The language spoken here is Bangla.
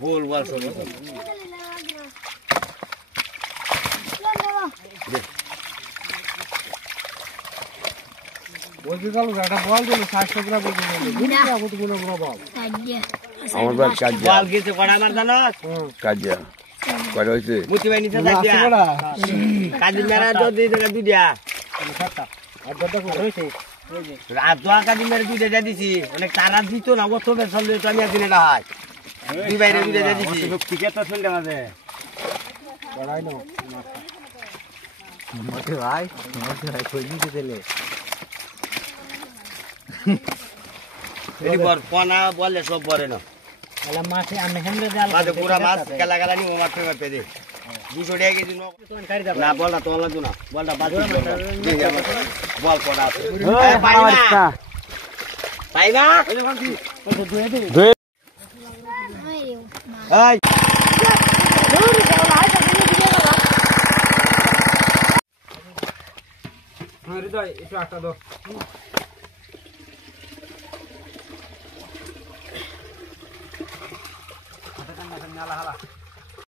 ভুল বল সব বলতে গেল একটা বল দিল 60 গ্রাম কতগুলো বল আমার বাদ কাজিয়া বল গেছে কড়া মার জানো কাজিয়া কয়টা হইছে মুতি ভাই নিচে যাইয়া কাজি মেরা যদি দুইটা আর দরটা হইছে রাত দোয়া কাজি মেরে দুইটা দিয়ে দিছি অনেক তারা দিত না ও তো বেসল দিত আমি একদিন এটা হয় দুই বাইরে দুইটা দিয়ে দিছি ঠিক আছে শুনতে মাঝে পড়াই না মতে ভাই কই নিতে দিলে এই বর কোনা বলে সব বরে না আলা মাছে আমি হেন্দ্র জাল মাঝে পুরা মাছ কালা কালা নি ও মারতে মারতে দে 200 টাকা কেজি না বলটা তো লাগতো না বলটা বাজে বল পড়া আছে পাইবা পাইবা এই হৃদয় একটু আটা দাও হাতে কান্না হালা